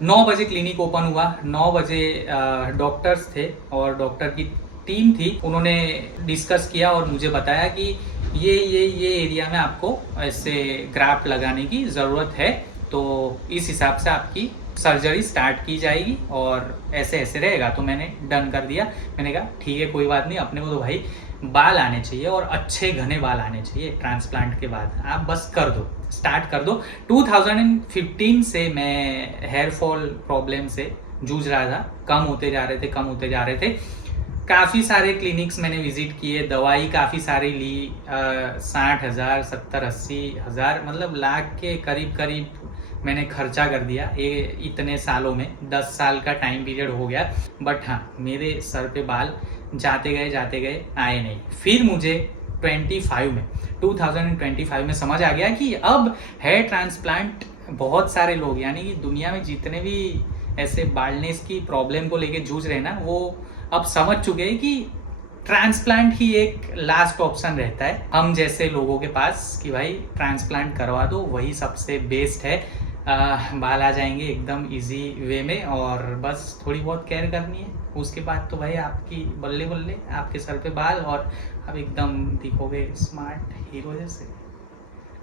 9 बजे clinic open हुआ। 9 बजे डॉक्टर्स थे और डॉक्टर की टीम थी। उन्होंने डिस्कस किया और मुझे बताया कि ये एरिया में आपको ऐसे ग्राफ्ट लगाने की ज़रूरत है, तो इस हिसाब से आपकी सर्जरी स्टार्ट की जाएगी और ऐसे ऐसे रहेगा। तो मैंने डन कर दिया। मैंने कहा ठीक है, कोई बात नहीं, अपने को तो भाई बाल आने चाहिए और अच्छे घने बाल आने चाहिए ट्रांसप्लांट के बाद। आप बस कर दो, स्टार्ट कर दो। 2015 से मैं हेयर फॉल प्रॉब्लम से जूझ रहा था। कम होते जा रहे थे। काफ़ी सारे क्लिनिक्स मैंने विजिट किए, दवाई काफ़ी सारी ली, 60,000 70-80,000 मतलब लाख के करीब मैंने खर्चा कर दिया ये इतने सालों में। 10 साल का टाइम पीरियड हो गया, बट हाँ, मेरे सर पे बाल जाते गए आए नहीं। फिर मुझे 2025 में समझ आ गया कि अब हेयर ट्रांसप्लांट बहुत सारे लोग, यानी कि दुनिया में जितने भी ऐसे बाल्डनेस की प्रॉब्लम को लेके जूझ रहे हैं ना, वो अब समझ चुके हैं कि ट्रांसप्लांट ही एक लास्ट ऑप्शन रहता है हम जैसे लोगों के पास, कि भाई ट्रांसप्लांट करवा दो, वही सबसे बेस्ट है। बाल आ जाएंगे एकदम इजी वे में और बस थोड़ी बहुत केयर करनी है। उसके बाद तो भाई आपकी बल्ले बल्ले आपके सर पे बाल और आप एकदम दिखोगे स्मार्ट हीरो जैसे।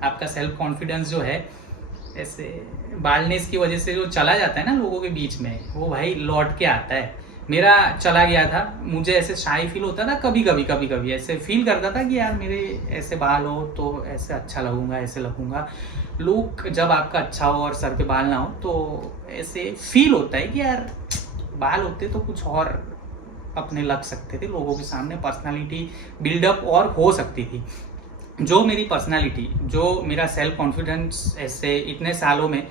आपका सेल्फ कॉन्फिडेंस जो है ऐसे बालनेस की वजह से जो चला जाता है ना लोगों के बीच में, वो भाई लौट के आता है। मेरा चला गया था। मुझे ऐसे शाई फील होता था कभी कभी ऐसे फील करता था कि यार मेरे ऐसे बाल हो तो ऐसे अच्छा लगूंगा, ऐसे लगूंगा। लोग जब आपका अच्छा हो और सर पे बाल ना हो तो ऐसे फील होता है कि यार बाल होते तो कुछ और अपने लग सकते थे लोगों के सामने, पर्सनालिटी बिल्डअप और हो सकती थी। जो मेरी पर्सनालिटी, जो मेरा सेल्फ कॉन्फिडेंस ऐसे इतने सालों में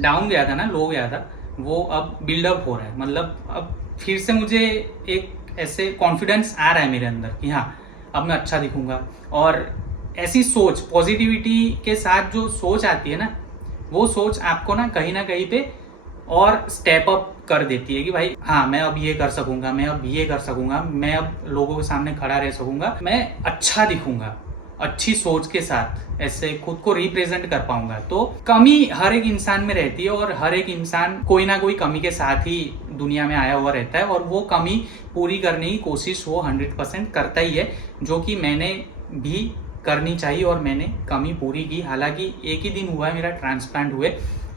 डाउन गया था ना, लो गया था, वो अब बिल्डअप हो रहा है। मतलब अब फिर से मुझे एक ऐसे कॉन्फिडेंस आ रहा है मेरे अंदर कि हाँ, अब मैं अच्छा दिखूंगा। और ऐसी सोच, पॉजिटिविटी के साथ जो सोच आती है ना, वो सोच आपको ना कहीं पे और स्टेप अप कर देती है कि भाई हाँ, मैं अब ये कर सकूंगा, मैं अब ये कर सकूंगा, मैं अब लोगों के सामने खड़ा रह सकूंगा, मैं अच्छा दिखूंगा, अच्छी सोच के साथ ऐसे खुद को रिप्रेजेंट कर पाऊंगा। तो कमी हर एक इंसान में रहती है और हर एक इंसान कोई ना कोई कमी के साथ ही दुनिया में आया हुआ रहता है और वो कमी पूरी करने की कोशिश वो 100% करता ही है, जो कि मैंने भी करनी चाहिए और मैंने कमी पूरी की। हालांकि एक ही दिन हुआ है मेरा ट्रांसप्लांट हुए।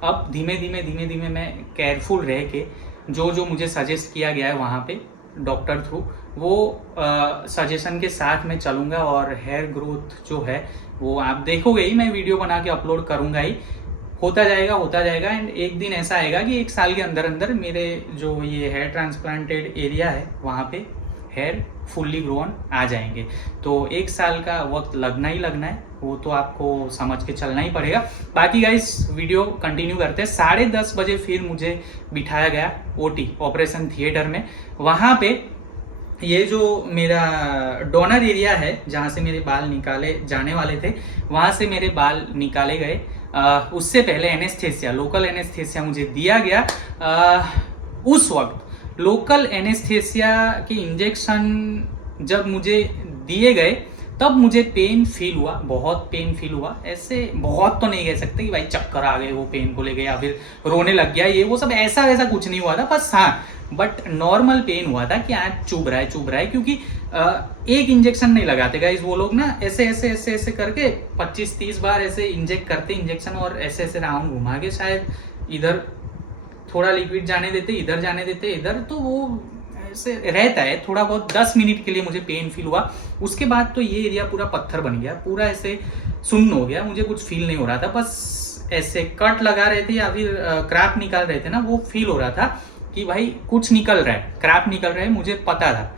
अब धीमे धीमे मैं केयरफुल रह के जो मुझे सजेस्ट किया गया है वहाँ पे डॉक्टर थ्रू, वो सजेशन के साथ मैं चलूँगा और हेयर ग्रोथ जो है वो आप देखोगे ही, मैं वीडियो बना के अपलोड करूँगा ही। होता जाएगा एंड एक दिन ऐसा आएगा कि 1 साल के अंदर अंदर मेरे जो ये हेयर ट्रांसप्लांटेड एरिया है वहाँ पे हेयर फुल्ली ग्रोन आ जाएंगे। तो 1 साल का वक्त लगना ही लगना है, वो तो आपको समझ के चलना ही पड़ेगा। बाकी गाइस वीडियो कंटिन्यू करते हैं। 10:30 बजे फिर मुझे बिठाया गया ओटी, ऑपरेशन थिएटर में। वहाँ पे ये जो मेरा डोनर एरिया है जहाँ से मेरे बाल निकाले जाने वाले थे, वहाँ से मेरे बाल निकाले गए। उससे पहले एनेस्थेसिया, लोकल एनेस्थेसिया मुझे दिया गया। उस वक्त लोकल एनेस्थेसिया के इंजेक्शन जब मुझे दिए गए तब मुझे पेन फील हुआ, बहुत पेन फील हुआ। ऐसे बहुत तो नहीं कह सकते कि भाई चक्कर आ गए वो पेन को लेके या फिर रोने लग गया, ये वो सब ऐसा वैसा कुछ नहीं हुआ था। बस हाँ, बट नॉर्मल पेन हुआ था कि आज चुभ रहा है, क्योंकि एक इंजेक्शन नहीं लगाते गाइस वो लोग ना, ऐसे करके 25-30 बार ऐसे इंजेक्ट करते इंजेक्शन और ऐसे राउंड घुमा के शायद इधर थोड़ा लिक्विड जाने देते, इधर जाने देते, इधर, तो वो ऐसे रहता है थोड़ा बहुत। 10 मिनट के लिए मुझे पेन फील हुआ। उसके बाद तो ये एरिया पूरा पत्थर बन गया, पूरा ऐसे सुन्न हो गया, मुझे कुछ फील नहीं हो रहा था। बस ऐसे कट लगा रहे थे या फिर क्रैप निकाल रहे थे ना, वो फील हो रहा था कि भाई कुछ निकल रहा है, क्रैप निकल रहा है, मुझे पता था।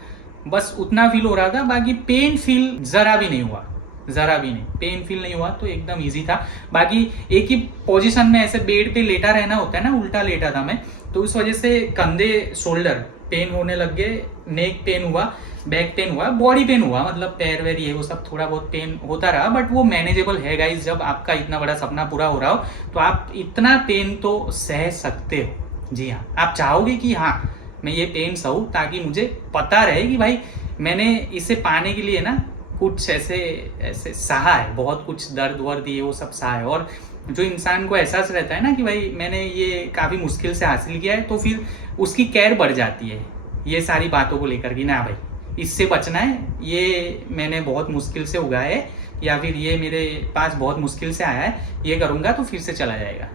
बस उतना फील हो रहा था, बाकी पेन फील जरा भी नहीं हुआ, जरा भी नहीं पेन फील नहीं हुआ। तो एकदम इजी था। बाकी एक ही पोजीशन में ऐसे बेड पे लेटा रहना होता है ना, उल्टा लेटा था मैं, तो उस वजह से कंधे शोल्डर पेन होने लग गए, नेक पेन हुआ, बैक पेन हुआ, बॉडी पेन हुआ, मतलब पैर वैर ये वो सब थोड़ा बहुत पेन होता रहा। बट वो मैनेजेबल है गाइस। जब आपका इतना बड़ा सपना पूरा हो रहा हो तो आप इतना पेन तो सह सकते हो। जी हाँ, आप चाहोगे कि हाँ मैं ये पेन सहूँ ताकि मुझे पता रहे कि भाई मैंने इसे पाने के लिए ना कुछ ऐसे सहा है, बहुत कुछ दर्द वर्द ये वो सब सहा है। और जो इंसान को एहसास रहता है ना कि भाई मैंने ये काफ़ी मुश्किल से हासिल किया है, तो फिर उसकी केयर बढ़ जाती है ये सारी बातों को लेकर कि ना भाई इससे बचना है, ये मैंने बहुत मुश्किल से उगाया है, या फिर ये मेरे पास बहुत मुश्किल से आया है, ये करूँगा तो फिर से चला जाएगा।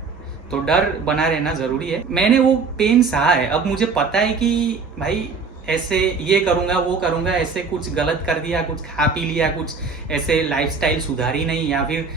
तो डर बना रहना ज़रूरी है। मैंने वो पेन सहा है, अब मुझे पता है कि भाई ऐसे ये करूँगा वो करूँगा, ऐसे कुछ गलत कर दिया, कुछ खा पी लिया, कुछ ऐसे लाइफस्टाइल सुधारी नहीं, या फिर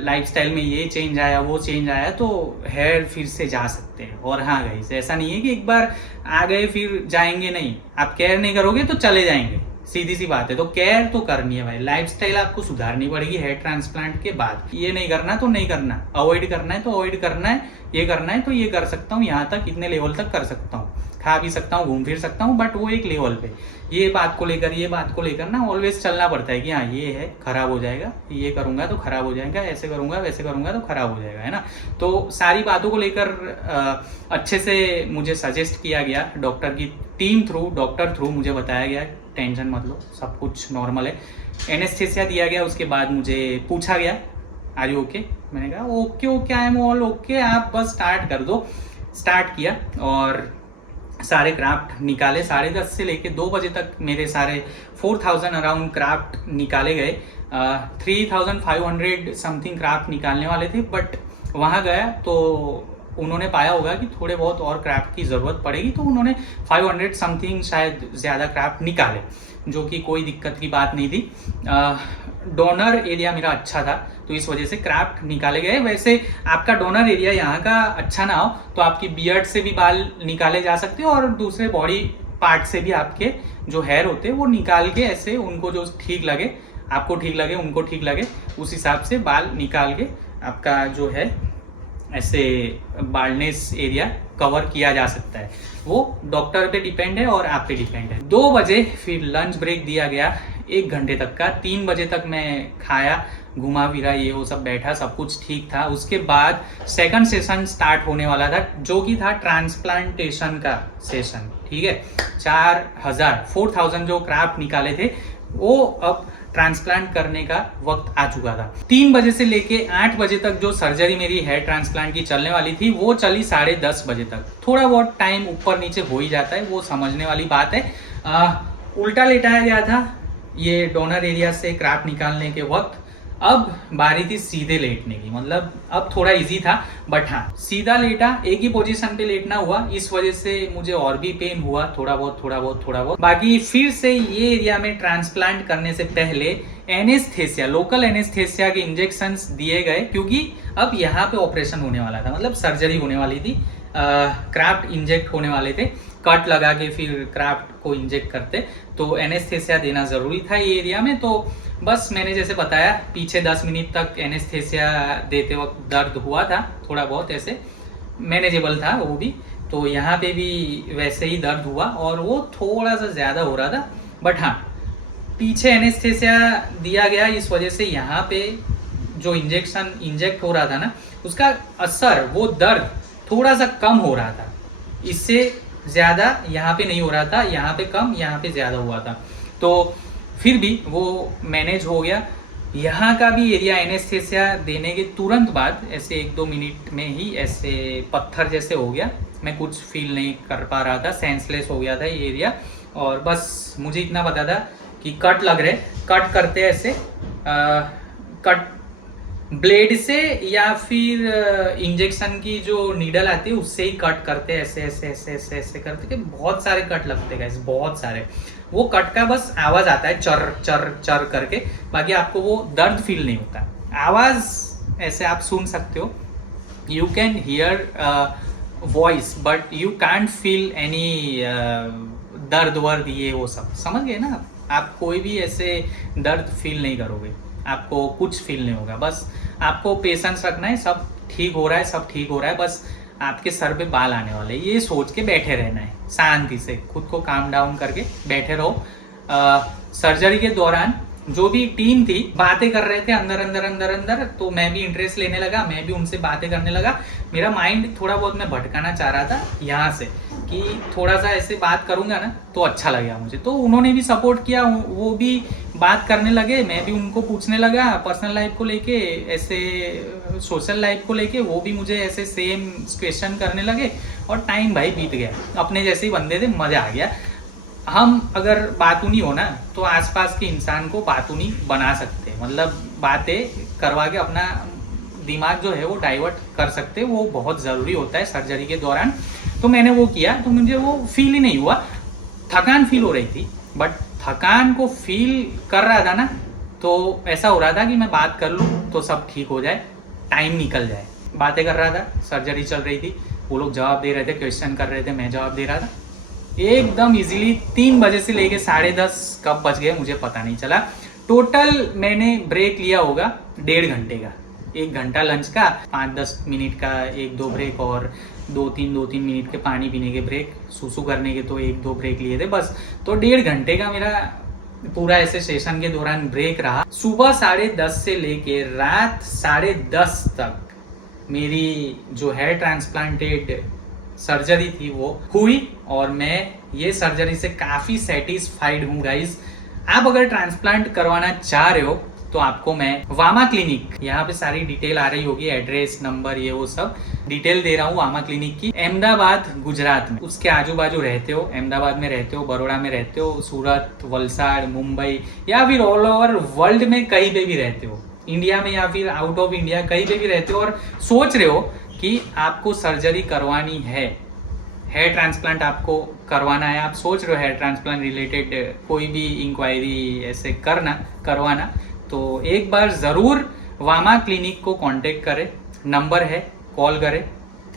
लाइफस्टाइल में ये चेंज आया वो चेंज आया, तो हेयर फिर से जा सकते हैं। और हाँ गाइस, ऐसा नहीं है कि एक बार आ गए फिर जाएंगे नहीं, आप केयर नहीं करोगे तो चले जाएंगे, सीधी सी बात है। तो केयर तो करनी है भाई, लाइफस्टाइल आपको सुधारनी पड़ेगी हेयर ट्रांसप्लांट के बाद। ये नहीं करना तो नहीं करना, अवॉइड करना है तो अवॉइड करना है, ये करना है तो ये कर सकता हूँ, यहाँ तक इतने लेवल तक कर सकता हूँ, खा भी सकता हूँ, घूम फिर सकता हूँ, बट वो एक लेवल पे। ये बात को लेकर ना ऑलवेज चलना पड़ता है कि हाँ ये है, खराब हो जाएगा, ये करूँगा तो खराब हो जाएगा, ऐसे करूँगा वैसे करूँगा तो खराब हो जाएगा, है ना। तो सारी बातों को लेकर अच्छे से मुझे सजेस्ट किया गया डॉक्टर की टीम थ्रू, डॉक्टर थ्रू मुझे बताया गया टेंशन मत लो, सब कुछ नॉर्मल है। एनेस्थेसिया दिया गया, उसके बाद मुझे पूछा गया आर यू ओके, मैंने कहा okay I am all okay, आप बस स्टार्ट कर दो। स्टार्ट किया और सारे क्राफ्ट निकाले, 10:30 से लेके 2 बजे तक मेरे सारे 4000 अराउंड क्राफ्ट निकाले गए। 3500 समथिंग क्राफ्ट निकालने वाले थे, बट वहाँ गया तो उन्होंने पाया होगा कि थोड़े बहुत और क्राफ्ट की ज़रूरत पड़ेगी, तो उन्होंने 500 समथिंग शायद ज़्यादा क्राफ्ट निकाले, जो कि कोई दिक्कत की बात नहीं थी। डोनर एरिया मेरा अच्छा था तो इस वजह से क्राफ्ट निकाले गए। वैसे आपका डोनर एरिया यहाँ का अच्छा ना हो तो आपकी बियर्ड से भी बाल निकाले जा सकते हो, और दूसरे बॉडी पार्ट से भी आपके जो हेयर होते हैं वो निकाल के ऐसे उनको जो ठीक लगे, आपको ठीक लगे उनको ठीक लगे, उस हिसाब से बाल निकाल के आपका जो है ऐसे बाल्डनेस एरिया कवर किया जा सकता है। वो डॉक्टर पे डिपेंड है और आप पे डिपेंड है। 2 बजे फिर लंच ब्रेक दिया गया 1 घंटे तक का। 3 बजे तक मैं खाया, घुमा फिरा, ये वो सब बैठा, सब कुछ ठीक था। उसके बाद सेकंड सेशन स्टार्ट होने वाला था, जो कि था ट्रांसप्लांटेशन का सेशन। ठीक है, 4000 जो क्राफ्ट निकाले थे वो अब ट्रांसप्लांट करने का वक्त आ चुका था। 3 बजे से लेके 8 बजे तक जो सर्जरी मेरी हेयर ट्रांसप्लांट की चलने वाली थी वो चली 10:30 बजे तक। थोड़ा बहुत टाइम ऊपर नीचे हो ही जाता है, वो समझने वाली बात है। उल्टा लेटाया गया था ये डोनर एरिया से क्राफ्ट निकालने के वक्त। अब बारी थी सीधे लेटने की, मतलब अब थोड़ा इजी था, बट हाँ सीधा लेटा, एक ही पोजीशन पे लेटना हुआ, इस वजह से मुझे और भी पेन हुआ थोड़ा बहुत। बाकी फिर से ये एरिया में ट्रांसप्लांट करने से पहले एनेस्थेसिया, लोकल एनेस्थेसिया के इंजेक्शंस दिए गए, क्योंकि अब यहाँ पे ऑपरेशन होने वाला था, मतलब सर्जरी होने वाली थी। क्राफ्ट इंजेक्ट होने वाले थे, कट लगा के फिर क्राफ्ट को इंजेक्ट करते, तो एनेस्थेसिया देना ज़रूरी था ये एरिया में। तो बस मैंने जैसे बताया, पीछे 10 मिनट तक एनेस्थेसिया देते वक्त दर्द हुआ था, थोड़ा बहुत ऐसे मैनेजेबल था वो भी। तो यहाँ पे भी वैसे ही दर्द हुआ और वो थोड़ा सा ज़्यादा हो रहा था, बट हाँ पीछे एनेस्थेसिया दिया गया, इस वजह से यहाँ पे जो इंजेक्शन इंजेक्ट हो रहा था ना, उसका असर, वो दर्द थोड़ा सा कम हो रहा था। इससे ज़्यादा यहाँ पे नहीं हो रहा था, यहाँ पे कम, यहाँ पे ज़्यादा हुआ था। तो फिर भी वो मैनेज हो गया। यहाँ का भी एरिया एनेस्थेसिया देने के तुरंत बाद ऐसे 1-2 मिनट में ही ऐसे पत्थर जैसे हो गया, मैं कुछ फील नहीं कर पा रहा था, सेंसलेस हो गया था ये एरिया। और बस मुझे इतना पता था कि कट लग रहे, कट करते ऐसे कट ब्लेड से या फिर इंजेक्शन की जो नीडल आती है उससे ही कट करते, ऐसे ऐसे ऐसे ऐसे ऐसे करते कि बहुत सारे कट लगते हैं, बहुत सारे। वो कट का बस आवाज़ आता है चर चर चर करके, बाकी आपको वो दर्द फील नहीं होता। आवाज़ ऐसे आप सुन सकते हो, you can hear voice, but you can't feel any दर्द वर्द, ये वो सब समझ गए ना आप। कोई भी ऐसे दर्द फील नहीं करोगे, आपको कुछ फील नहीं होगा। बस आपको पेशेंस रखना है, सब ठीक हो रहा है, सब ठीक हो रहा है, बस आपके सर पे बाल आने वाले, ये सोच के बैठे रहना है, शांति से खुद को काम डाउन करके बैठे रहो। सर्जरी के दौरान जो भी टीम थी बातें कर रहे थे अंदर अंदर अंदर अंदर, तो मैं भी इंटरेस्ट लेने लगा, मैं भी उनसे बातें करने लगा। मेरा माइंड थोड़ा बहुत मैं भटकाना चाह रहा था यहाँ से, कि थोड़ा सा ऐसे बात करूँगा ना तो अच्छा लगेगा मुझे। तो उन्होंने भी सपोर्ट किया, वो भी बात करने लगे, मैं भी उनको पूछने लगा पर्सनल लाइफ को लेके, ऐसे सोशल लाइफ को लेके वो भी मुझे ऐसे सेम क्वेश्चन करने लगे और टाइम भाई बीत गया। अपने जैसे ही बंदे थे, मज़ा आ गया। हम अगर बातूनी हो ना तो आसपास के इंसान को बातूनी बना सकते हैं, मतलब बातें करवा के अपना दिमाग जो है वो डाइवर्ट कर सकते हैं। वो बहुत ज़रूरी होता है सर्जरी के दौरान। तो मैंने वो किया तो मुझे वो फील ही नहीं हुआ। थकान फील हो रही थी, बट थकान को फील कर रहा था ना, तो ऐसा हो रहा था कि मैं बात कर लूँ तो सब ठीक हो जाए, टाइम निकल जाए। बातें कर रहा था, सर्जरी चल रही थी, वो लोग जवाब दे रहे थे, क्वेश्चन कर रहे थे, मैं जवाब दे रहा था एकदम इजीली। 3 बजे से लेके 10:30 कब बज गए मुझे पता नहीं चला। टोटल मैंने ब्रेक लिया होगा 1.5 घंटे का। 1 घंटा लंच का, 5-10 मिनट का 1-2 ब्रेक और 2-3 मिनट के पानी पीने के ब्रेक, सूसू करने के तो 1-2 ब्रेक लिए थे बस। तो 1.5 घंटे का मेरा पूरा ऐसे सेशन के दौरान ब्रेक रहा। सुबह 10:30 से लेके रात 10:30 तक मेरी जो हेयर ट्रांसप्लांटेड सर्जरी थी वो हुई और मैं ये सर्जरी से काफ़ी सेटिस्फाइड हूँ गाइज। आप अगर ट्रांसप्लांट करवाना चाह रहे हो तो आपको मैं वामा क्लिनिक, यहाँ पे सारी डिटेल आ रही होगी, एड्रेस, नंबर, ये वो सब डिटेल दे रहा हूँ वामा क्लिनिक की। अहमदाबाद गुजरात में, उसके आजू बाजू रहते हो, अहमदाबाद में रहते हो, बड़ौदा में रहते हो, सूरत, वलसाड़, मुंबई या फिर ऑल ओवर वर्ल्ड में कहीं पे भी रहते हो, इंडिया में या फिर आउट ऑफ इंडिया कहीं पे भी रहते हो और सोच रहे हो कि आपको सर्जरी करवानी है, हेयर ट्रांसप्लांट आपको करवाना है, आप सोच रहे हो हेयर ट्रांसप्लांट रिलेटेड कोई भी इंक्वायरी ऐसे करवाना, तो एक बार ज़रूर वामा क्लिनिक को कांटेक्ट करें। नंबर है, कॉल करें,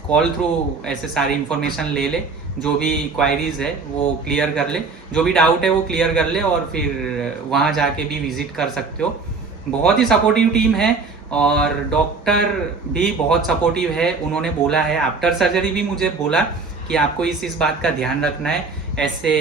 कॉल थ्रू ऐसे सारी इन्फॉर्मेशन ले ले, जो भी क्वायरीज है वो क्लियर कर ले, जो भी डाउट है वो क्लियर कर ले और फिर वहाँ जाके भी विजिट कर सकते हो। बहुत ही सपोर्टिव टीम है और डॉक्टर भी बहुत सपोर्टिव है। उन्होंने बोला है आफ्टर सर्जरी भी मुझे बोला कि आपको इस बात का ध्यान रखना है, ऐसे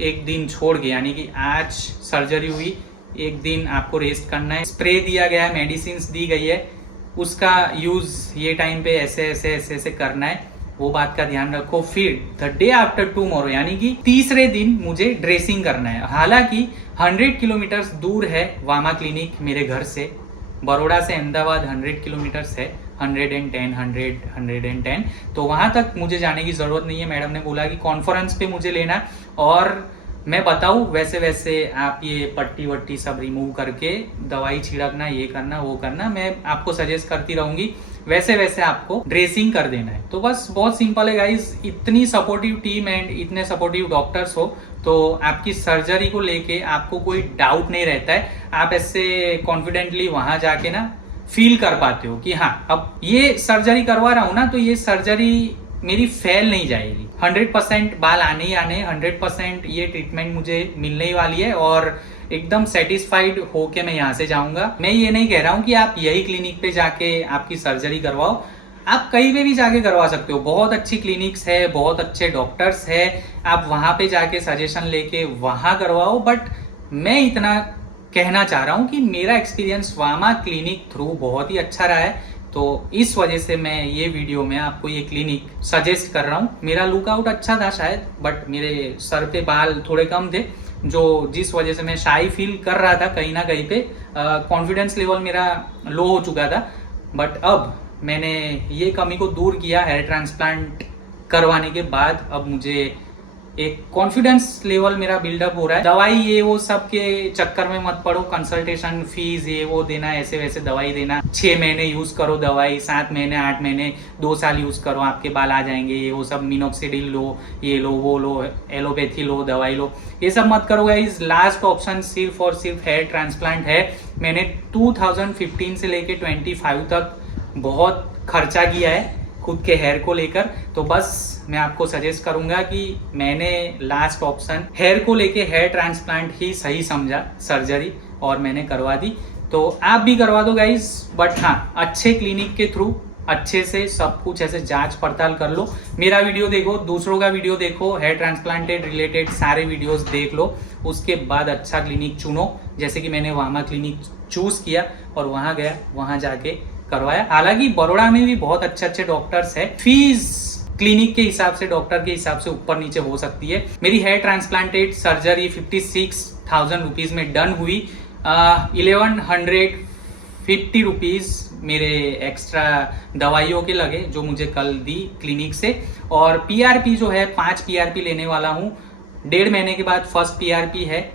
एक दिन छोड़ के, यानी कि आज सर्जरी हुई, एक दिन आपको रेस्ट करना है, स्प्रे दिया गया है, मेडिसिन दी गई है, उसका यूज़ ये टाइम पे ऐसे ऐसे ऐसे ऐसे करना है, वो बात का ध्यान रखो। फिर द डे आफ्टर टुमारो, यानी कि तीसरे दिन मुझे ड्रेसिंग करना है। हालांकि 100 किलोमीटर दूर है वामा क्लिनिक मेरे घर से, बड़ौदा से अहमदाबाद 100 किलोमीटर्स है, 110 तो वहाँ तक मुझे जाने की ज़रूरत नहीं है। मैडम ने बोला कि कॉन्फ्रेंस पे मुझे लेना और मैं बताऊँ वैसे वैसे आप ये पट्टी वट्टी सब रिमूव करके दवाई छिड़कना, ये करना वो करना, मैं आपको सजेस्ट करती रहूँगी, वैसे वैसे आपको ड्रेसिंग कर देना है। तो बस बहुत सिंपल है गाइज। इतनी सपोर्टिव टीम एंड इतने सपोर्टिव डॉक्टर्स हो तो आपकी सर्जरी को लेके आपको कोई डाउट नहीं रहता है। आप ऐसे कॉन्फिडेंटली वहाँ जाके ना फील कर पाते हो कि हाँ, अब ये सर्जरी करवा रहा हूँ ना तो ये सर्जरी मेरी फेल नहीं जाएगी, 100% बाल आने ही आने, 100% ये ट्रीटमेंट मुझे मिलने ही वाली है और एकदम सेटिस्फाइड होके मैं यहाँ से जाऊँगा। मैं ये नहीं कह रहा हूँ कि आप यही क्लिनिक पे जाके आपकी सर्जरी करवाओ, आप कहीं पे भी जाके करवा सकते हो। बहुत अच्छी क्लिनिक्स है, बहुत अच्छे डॉक्टर्स है, आप वहाँ पे जाके सजेशन लेके वहाँ करवाओ। बट मैं इतना कहना चाह रहा हूँ कि मेरा एक्सपीरियंस वामा क्लिनिक थ्रू बहुत ही अच्छा रहा है, तो इस वजह से मैं ये वीडियो में आपको ये क्लिनिक सजेस्ट कर रहा हूँ। मेरा लुकआउट अच्छा था शायद, बट मेरे सर पे बाल थोड़े कम थे, जो जिस वजह से मैं शाई फील कर रहा था कहीं ना कहीं पे, कॉन्फिडेंस लेवल मेरा लो हो चुका था। बट अब मैंने ये कमी को दूर किया हेयर ट्रांसप्लांट करवाने के बाद। अब मुझे एक कॉन्फिडेंस लेवल मेरा बिल्डअप हो रहा है। दवाई ये वो सब के चक्कर में मत पड़ो, कंसल्टेशन फीस ये वो देना, ऐसे वैसे दवाई देना, 6 महीने यूज करो दवाई, 7 महीने 8 महीने 2 साल यूज करो, आपके बाल आ जाएंगे, ये वो सब, मिनोक्सिडिल लो, ये लो वो लो, एलोपैथी लो, दवाई लो, ये सब मत करो गाइस। लास्ट ऑप्शन सिर्फ और सिर्फ हेयर ट्रांसप्लांट है। मैंने 2015 से लेके 25 तक बहुत खर्चा किया है खुद के हेयर को लेकर, तो बस मैं आपको सजेस्ट करूंगा कि मैंने लास्ट ऑप्शन हेयर को लेके हेयर ट्रांसप्लांट ही सही समझा सर्जरी, और मैंने करवा दी। तो आप भी करवा दो गाइस, बट हाँ, अच्छे क्लिनिक के थ्रू अच्छे से सब कुछ ऐसे जांच पड़ताल कर लो। मेरा वीडियो देखो, दूसरों का वीडियो देखो, हेयर ट्रांसप्लांटेड रिलेटेड सारे वीडियोस देख लो, उसके बाद अच्छा क्लिनिक चुनो। जैसे कि मैंने वामा क्लिनिक चूज किया और वहाँ गया, वहाँ जाके करवाया। हालांकि बड़ौदा में भी बहुत अच्छे अच्छे डॉक्टर्स हैं, फीस क्लिनिक के हिसाब से, डॉक्टर के हिसाब से ऊपर नीचे हो सकती है। मेरी हेयर ट्रांसप्लांटेड सर्जरी 56,000 रुपीज में डन हुई। 1150 रुपीज मेरे एक्स्ट्रा दवाइयों के लगे जो मुझे कल दी क्लिनिक से। और पीआरपी जो है 5 पीआरपी लेने वाला हूँ, 1.5 महीने के बाद फर्स्ट पीआरपी है,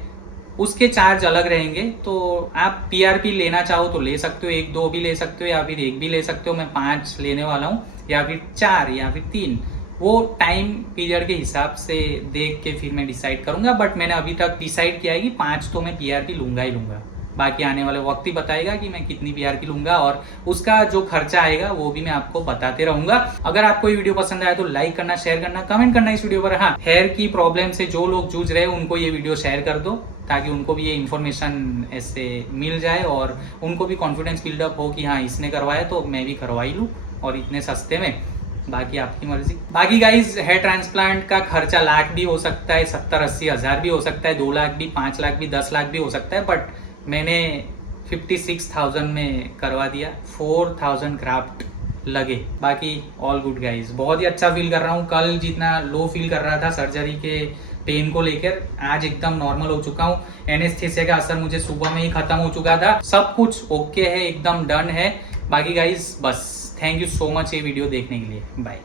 उसके चार्ज अलग रहेंगे। तो आप पीआरपी लेना चाहो तो ले सकते हो, 1-2 भी ले सकते हो या फिर 1 भी ले सकते हो। मैं 5 लेने वाला हूँ या फिर 4 या फिर 3, वो टाइम पीरियड के हिसाब से देख के फिर मैं डिसाइड करूंगा। बट मैंने अभी तक डिसाइड किया है कि 5 तो मैं पीआरपी लूंगा ही लूंगा। बाकी आने वाले वक्त ही बताएगा कि मैं कितनी पीआरपी लूंगा और उसका जो खर्चा आएगा वो भी मैं आपको बताते रहूंगा। अगर आपको ये वीडियो पसंद आया तो लाइक करना, शेयर करना, कमेंट करना इस वीडियो पर। हाँ, हेयर की प्रॉब्लम से जो लोग जूझ रहे हैं उनको ये वीडियो शेयर कर दो ताकि उनको भी ये इन्फॉर्मेशन ऐसे मिल जाए और उनको भी कॉन्फिडेंस बिल्डअप हो कि हाँ इसने करवाया तो मैं भी करवा ही लूँ और इतने सस्ते में। बाकी आपकी मर्जी। बाकी गाइज हेयर ट्रांसप्लांट का खर्चा लाख भी हो सकता है, 70-80 हज़ार भी हो सकता है, 2 लाख भी, 5 लाख भी, 10 लाख भी हो सकता है। बट मैंने 56,000 में करवा दिया, 4,000 क्राफ्ट लगे। बाकी ऑल गुड गाइज, बहुत ही अच्छा फील कर रहा हूँ। कल जितना लो फील कर रहा था सर्जरी के पेन को लेकर, आज एकदम नॉर्मल हो चुका हूँ। एनेस्थेसिया का असर मुझे सुबह में ही खत्म हो चुका था। सब कुछ ओके है, एकदम डन है। बाकी गाइज बस थैंक यू सो मच ये वीडियो देखने के लिए। बाय।